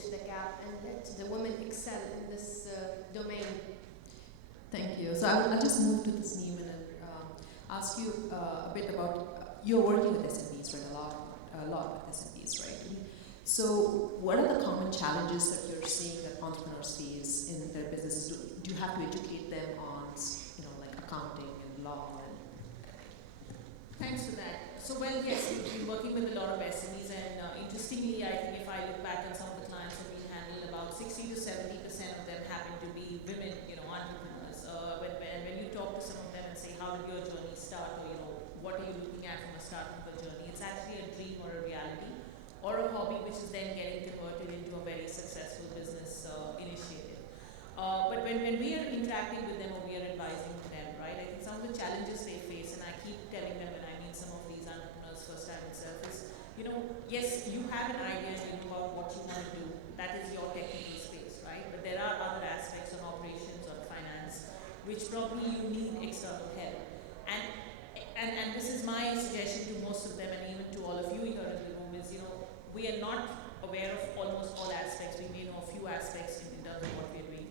bridge the gap and let the women excel in this domain. Thank you. So I'll just move to this Neiman and ask you a bit about, you're working with SMEs, right? A lot with SMEs, right? So what are the common challenges that you're seeing that entrepreneurs face in their businesses? Do you have to educate them on, like accounting and law? Thanks for that. So, well, yes, we've been working with a lot of SMEs, and interestingly, I think if I look back on some of the clients that we handled, about 60 to 70% of them happen to be women, entrepreneurs. When you talk to some of them and say, how did your journey start, or what are you looking at from a starting of a journey, it's actually a dream or a reality, or a hobby which is then getting converted into a very successful business initiative. But when we are interacting with them or we are advising them, right, I think some of the challenges they face, and I keep telling them when I meet some of these entrepreneurs first time itself, is, yes, you have an idea and you know about what you want to do. That is your technical space, right? But there are other aspects on operations or finance which probably you need external help. And this is my suggestion to most of them, and even to all of you here in the room, is, we are not aware of almost all aspects. We may know a few aspects in terms of what we are doing.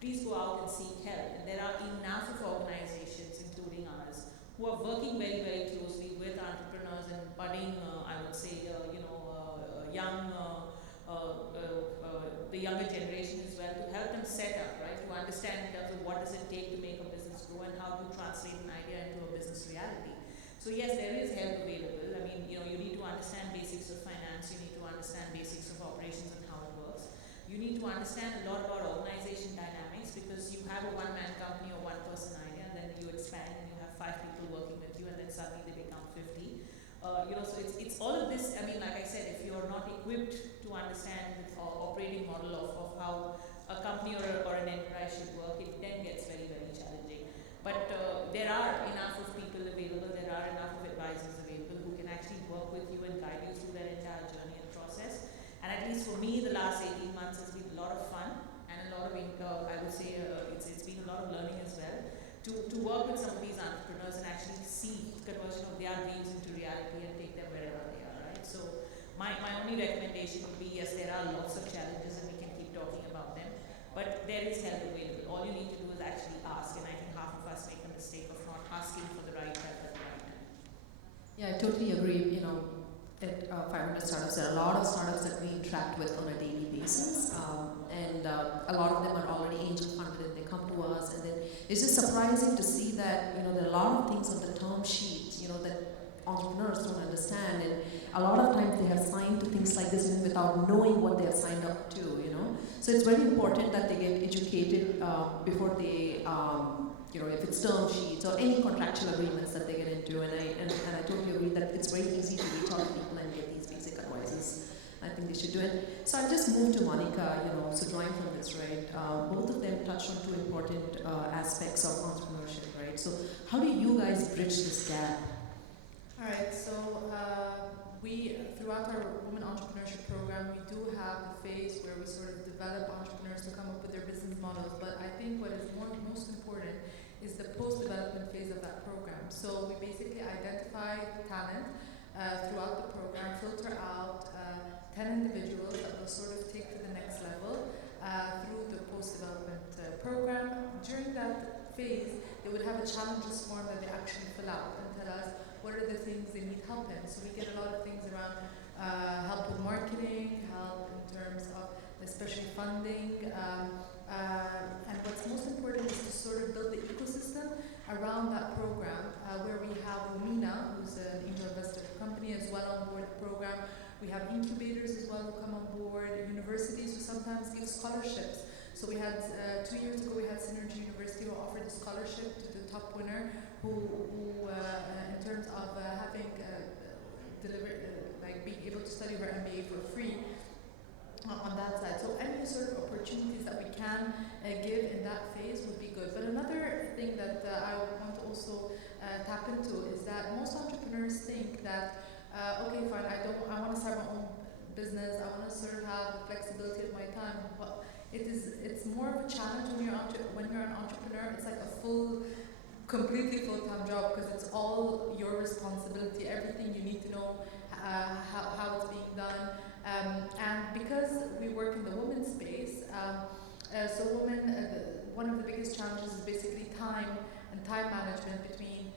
Please go out and seek help. And there are enough of organizations, including ours, who are working very, very closely with entrepreneurs and budding, I would say, the younger generation as well, to help them set up, right, to understand in terms of what does it take to make a business grow and how to translate an idea into a business reality. So yes, there is help available. I mean, you need to understand basics of finance, you need to understand basics of operations and how it works. You need to understand a lot about organization dynamics, because you have a one-man company or one-person idea, and then you expand and you have 5 people working with you, and then suddenly they become 50. So it's all of this. I mean, like I said, if you're not equipped to understand the operating model of how a company or an enterprise should work, it then gets very, very challenging. But there are enough of people available, there are enough of advisors available who can actually work with you and guide you through their entire journey and process. And at least for me, the last 18 months has been a lot of fun and a lot of, I would say, it's been a lot of learning as well, to work with some of these entrepreneurs and actually see conversion of their dreams into reality and take them wherever they are, right? So my only recommendation would be, yes, there are lots of challenges and we can keep talking about them, but there is help available. All you need to do is actually ask, and I think half of us make the mistake of not asking for the right help at the right time. Yeah, I totally agree. At 500 Startups, there are a lot of startups that we interact with on a daily basis, and a lot of them are already angel funded and they come to us, and then it's just surprising to see that there are a lot of things on the term sheet that entrepreneurs don't understand, and a lot of times they have signed to things like this even without knowing what they have signed up to. So it's very important that they get educated before they if it's term sheets or any contractual agreements that they get into, and I totally agree that it's very easy to reach out to people and get these basic advices. I think they should do it. So I'll just move to Monica, so drawing from this, right? Both of them touched on 2 important aspects of entrepreneurship, right? So how do you guys bridge this gap? All right, so we, throughout our Women Entrepreneurship Program, we do have the phase where we sort of develop entrepreneurs to come up with their business models, but I think what is most important is the post-development phase of that program. So we basically identify talent throughout the program, filter out 10 individuals that will sort of take to the next level through the post-development program. During that phase, they would have a challenges form that they actually fill out and tell us what are the things they need help in. So we get a lot of things around help with marketing, help in terms of especially funding, and what's most important is to sort of build the ecosystem around that program, where we have Lumina, who's an angel investor company, as well on board the program. We have incubators as well who come on board, universities who sometimes give scholarships. So we had 2 years ago, we had Synergy University who offered a scholarship to the top winner, who in terms of having being able to study her MBA for free on that side. So any sort of opportunities that we can give in that phase would be good. But another thing that I want to also tap into is that most entrepreneurs think that, okay, fine, I want to start my own business, I want to sort of have the flexibility of my time, but it's more of a challenge when you're an entrepreneur. It's like a completely full-time job, because it's all your responsibility. Everything you need to know how it's being done. And because we work in the So women, one of the biggest challenges is basically time and time management between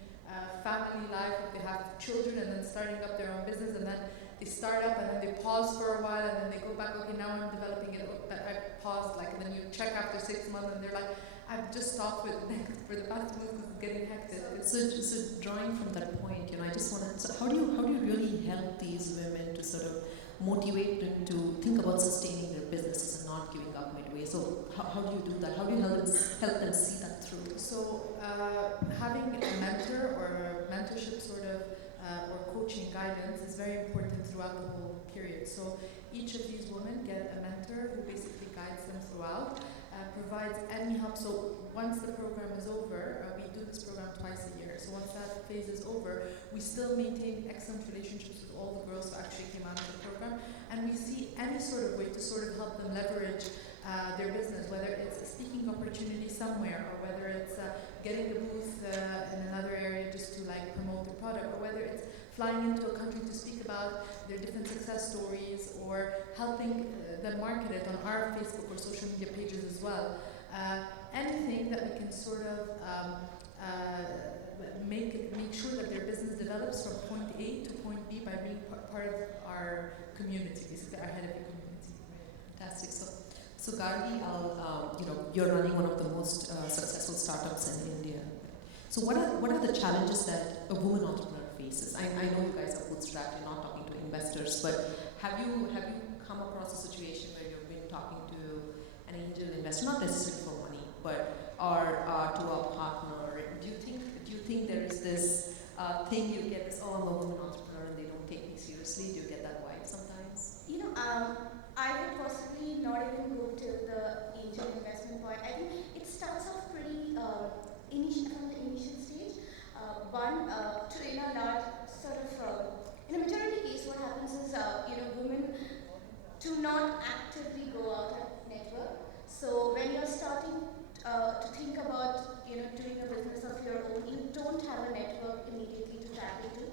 family life, if they have children, and then starting up their own business, and then they start up and then they pause for a while and then they go back, okay, now I'm developing it, but I paused, like, and then you check after 6 months and they're like, I've just stopped with next for the past month because it's getting hectic. So drawing from that point, I just wanted. So how do you really help these women to sort of motivate them to think about sustaining their businesses and not giving up midway? So how do you do that? How do you help them see that through? So having a mentor or mentorship sort of or coaching guidance is very important throughout the whole period. So each of these women get a mentor who basically guides them throughout, provides any help. So once the program is over, we do this program twice a year. So once that phase is over, we still maintain excellent relationships with all the girls who actually came out of the program, and we see any sort of way to sort of help them leverage their business, whether it's a speaking opportunity somewhere, or whether it's getting a booth in another area just to like promote the product, or whether it's flying into a country to speak about their different success stories, or helping them market it on our Facebook or social media pages as well. Anything that we can sort of make sure that their business develops from point A to point B by being part of our community, basically our head of the community. Fantastic. So Gargi, you're running one of the most successful startups in India. So what are the challenges that a woman entrepreneur faces? I know you guys are bootstrapped, you're not talking to investors, but have you come across a situation where you've been talking to an angel investor, not necessarily for money, but or to a partner? Do you think there is this thing you get this, oh, I'm a woman entrepreneur and they don't take me seriously? Do you get that vibe sometimes? I would possibly not even go to the angel investment point. I think it starts off pretty from the initial stage. In a large sort of, in a majority case, what happens is, women do not actively go out and network. So when you're starting to think about, doing a business of your own, you don't have a network immediately to tap into.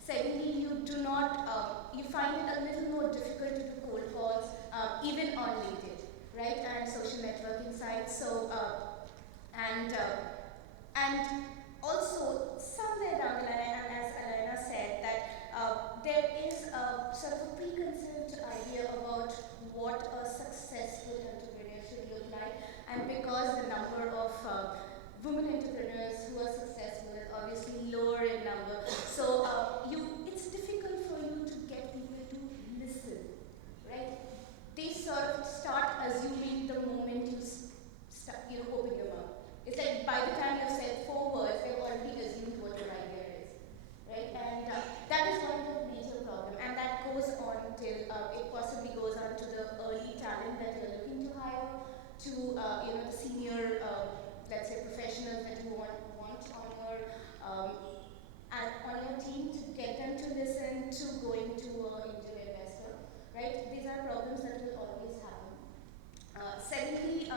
Secondly, you do not, you find it a little more difficult to do cold calls, even on LinkedIn, right, and social networking sites. So, and also somewhere down the line, and as Alana said, that there is a sort of a preconceived idea about what a successful entrepreneur should look like, and because the number of women entrepreneurs who are successful is obviously lower in number, so it's difficult for you to get people to listen, right? They sort of start assuming the moment you open your mouth. It's like by the time you've said 4 words, they've already assumed what your idea is, right? And that is one of the major problem, and that goes on till it possibly goes on to the early talent that you're looking to hire, to the senior, let's say, professionals that you want on your team, to get them to listen, to going to an angel investor, right? These are problems that will always happen. Secondly,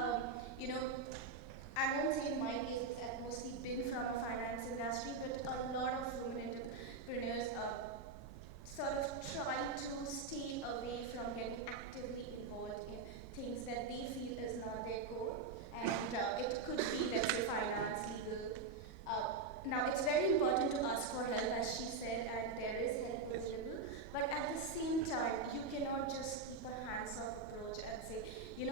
I won't say in my case, because I've mostly been from a finance industry, but a lot of women entrepreneurs sort of try to stay away from getting actively involved in things that they feel is not their core. And it could be, let's say, finance, legal. Now, it's very important to ask for help, as she said, and there is help available. But at the same time, you cannot just keep a hands-off approach and say,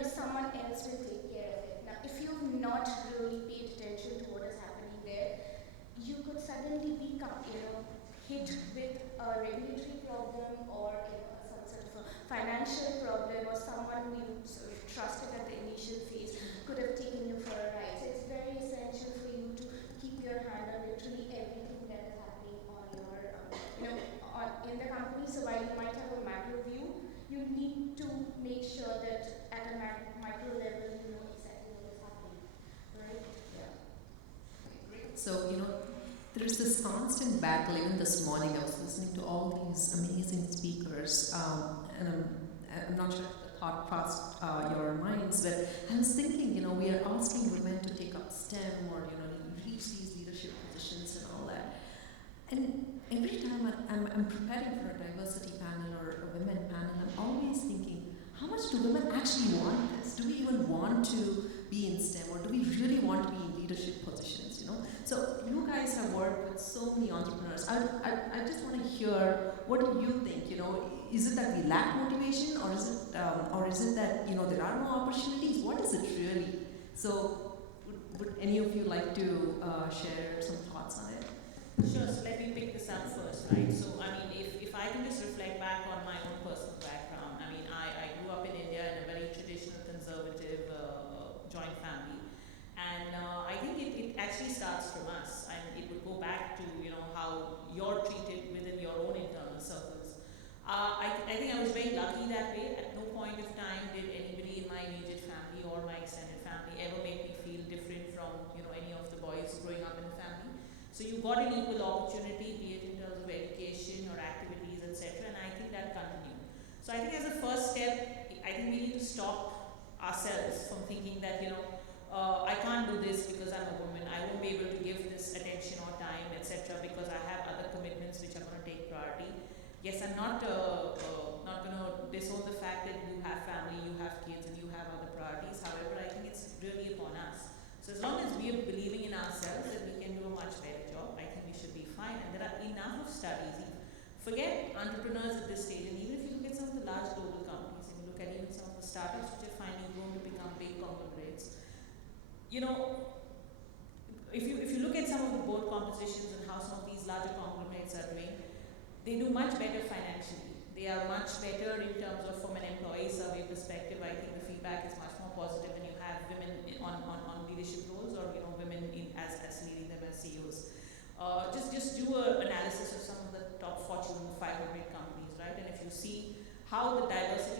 someone else will take care of it. Now, if you've not really paid attention to what is happening there, you could suddenly become, hit with a regulatory problem, or some sort of a financial problem, or someone who you sort of trusted at the initial phase could have taken you for a ride. So it's very essential for you to keep your hand on literally everything that is happening on your, in the company. So while you might have a macro view, you need to make sure that at a micro level you know exactly what is happening, right? Yeah. So, there's this constant battle. Even this morning, I was listening to all these amazing speakers, and I'm not sure if the thought crossed your minds, but I was thinking, we are asking women to take up STEM or, reach these leadership positions and all that. And every time I'm preparing for a diversity panel or a women panel, I'm always thinking, how much do women actually want this? Do we even want to be in STEM, or do we really want to be in leadership positions? So you guys have worked with so many entrepreneurs. I just want to hear, what do you think? Is it that we lack motivation, or is it that there are no opportunities? What is it really? So would any of you like to share some thoughts on it? Sure, so let me pick this up first, right? So, if I can just reflect back on my own personal background, I grew up in India in a very traditional, conservative, joint family. And I think it actually starts from us, and it would go back to, how you're treated within your own internal circles. I think I was very lucky that way. At no point of time did anybody in my immediate family or my extended family ever make me feel different from, any of the boys growing up in the family. So you got an equal opportunity, be it in terms of education or activities, etc. And I think that continued. So I think as a first step, I think we need to stop ourselves from thinking that, I can't do this because I'm a woman. I won't be able to give this attention or time, etc. because I have other commitments which are going to take priority. Yes, I'm not going to disown the fact that you have family, you have kids, and you have other priorities. However, I think it's really upon us. So as long as we are believing in ourselves that we can do a much better job, I think we should be fine. And there are enough of studies. Forget entrepreneurs at this stage, and even if you look at some of the large global companies, and you look at even some of the startups which are finally grown to become big conglomerates, if you look at some of the board compositions and how some of these larger conglomerates are doing, they do much better financially. They are much better in terms of, from an employee survey perspective. I think the feedback is much more positive when you have women on leadership roles, or women as leading them as CEOs. Just do an analysis of some of the top Fortune 500 companies, right? And if you see how the diversity